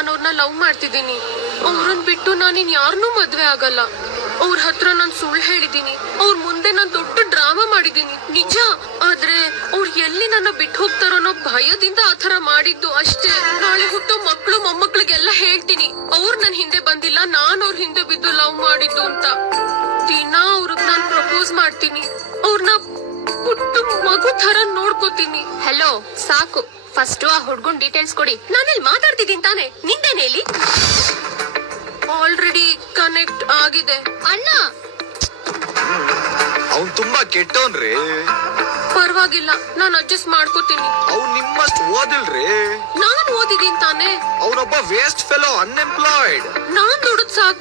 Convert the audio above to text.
ನಾನು ಅವ್ರನ್ನ ಲವ್ ಮಾಡ್ತಿದ್ದೀನಿ. ಅವ್ರನ್ನ ಬಿಟ್ಟು ನಾನಿನ್ ಯಾರನ್ನೂ ಮದ್ವೆ ಆಗಲ್ಲ. ಅವ್ರ ಹತ್ರ ನಾನ್ ಸುಳ್ಳು ಹೇಳಿದೀನಿ. ಅವ್ರ ಮುಂದೆ ನಾನ್ ದೊಡ್ಡ ಡ್ರಾಮಾ ಮಾಡಿದೀನಿ, ನಿಜ. ಆದ್ರೆ ಅವ್ರು ಎಲ್ಲಿ ನನ್ನ ಬಿಟ್ಟು ಹೋಗ್ತಾರೋ ಅನ್ನೋ ಭಯದಿಂದ ಆತರ ಮಾಡಿದ್ದು ಅಷ್ಟೇ. ನಾಳೆ ಹುಟ್ಟೋ ಮಕ್ಳು ಮೊಮ್ಮಕ್ಳಿಗೆಲ್ಲ ಹೇಳ್ತೀನಿ ಅವ್ರು ನನ್ ಹಿಂದೆ ಬಂದಿಲ್ಲ, ನಾನ್ ಅವ್ರ ಹಿಂದೆ ಬಿದ್ದು ಲವ್ ಮಾಡಿದ್ದು ಅಂತ. ದಿನ ಅವ್ರಿಗೆ ನಾನ್ ಪ್ರಪೋಸ್ ಮಾಡ್ತೀನಿ, ಅವ್ರನ್ನ ಪುಟ್ಟ ಮಗು ತರ ನೋಡ್ಕೋತೀನಿ. ಹಲೋ, ಸಾಕು. ಫಸ್ಟ್ ಆ ಹುಡ್ಗನ್ ಡೀಟೇಲ್ಸ್ ಕೊಡಿ. ನಾನಿಲ್ಲಿ ಮಾತಾಡ್ತಿದ್ದೀನಿ ತಾನೆ, ನಿಂದೇನೆ ಇಲ್ಲಿ? ಆಲ್ರೆಡಿ ಕನೆಕ್ಟ್ ಆಗಿದೆ. ಅಣ್ಣ, ಅವ್ನ್ ತುಂಬಾ ಕೆಟ್ಟವನ್ರಿ. ಪರವಾಗಿಲ್ಲ, ನಾನ್ ಅಡ್ಜಸ್ಟ್ ಮಾಡ್ಕೋತೀನಿ. ಅವ್ನ್ ನಿಮ್ಮಷ್ಟು ಓದಿಲ್ರಿ. ನಾನ್ ಓದಿದೀನಿ ತಾನೆ. ಅವನೊಬ್ಬ ವೇಸ್ಟ್ ಫೆಲೋ, ಅನ್ಎಂಪ್ಲಾಯ್ಡ್. ನಾನ್ ದುಡ್ದು ಸಾಕು.